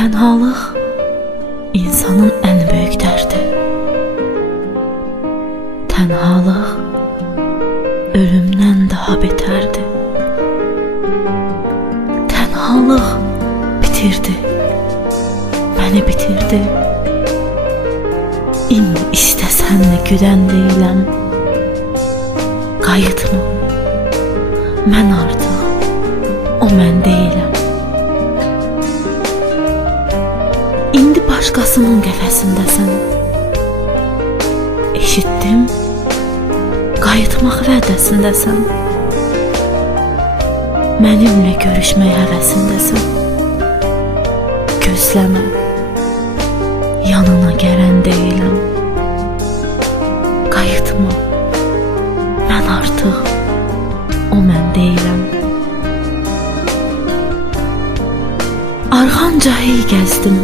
Tənhalıq insanın ən böyük dərdi. Tənhalıq ölümdən daha betərdi. Tənhalıq bitirdi, məni bitirdi. İndi istəsən də güdən deyiləm. Qayıtma, mən artıq o mən deyiləm. İndi başqasının qəfəsindəsən. Eşitdim, qayıtmaq vədəsindəsən. Mənimlə görüşmək həvəsindəsən. Gözləmə, yanına gələn deyiləm. Qayıtma, mən artıq o mən deyiləm. Arxanca hey gəzdim,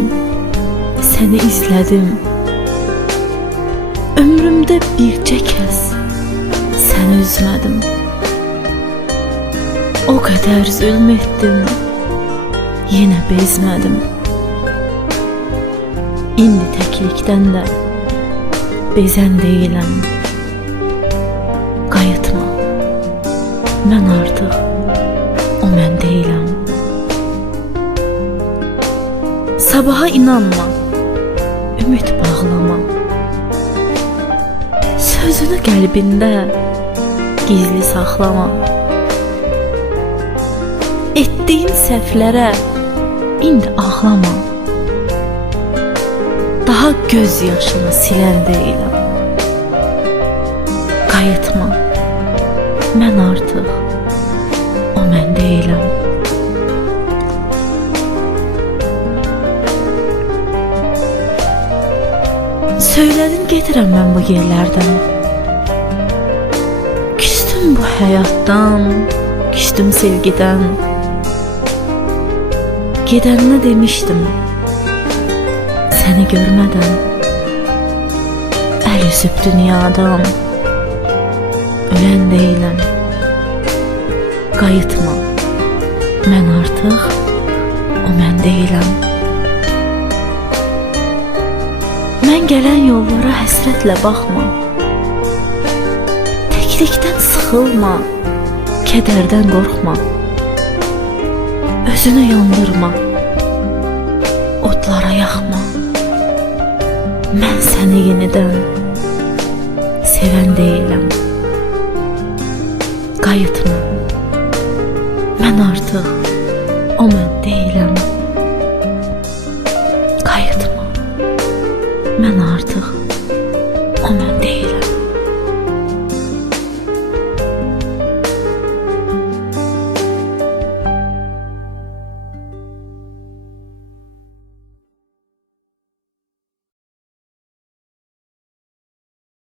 səni izlədim. Ömrümdə bircə kəz səni üzmədim. O qədər zülm etdim, yenə bezmədim. İndi təklikdən də bezən deyiləm. Qayıtma, mən artıq o mən deyiləm. Sabaha inanma, ümid bağlama. Sözünü qəlbində gizli saxlama. Etdiyin səhvlərə indi ağlama. Daha göz yaşını silən deyiləm. Qayıtma, mən artıq o mən deyiləm. Söylədin gedirəm mən bu yerlərdən. Küstüm bu həyatdan, küstüm sevgidən. Gedəndə demişdim, səni görmədən əl üzüb dünyadan. Ölən deyiləm. Qayıtma, mən artıq o mən deyiləm. Mən gələn yollara həsrətlə baxma. Təklikdən sıxılma, kədərdən qorxma. Özünü yandırma, odlara yaxma. Mən səni yenidən sevən deyiləm. Qayıtma, mən artıq o mən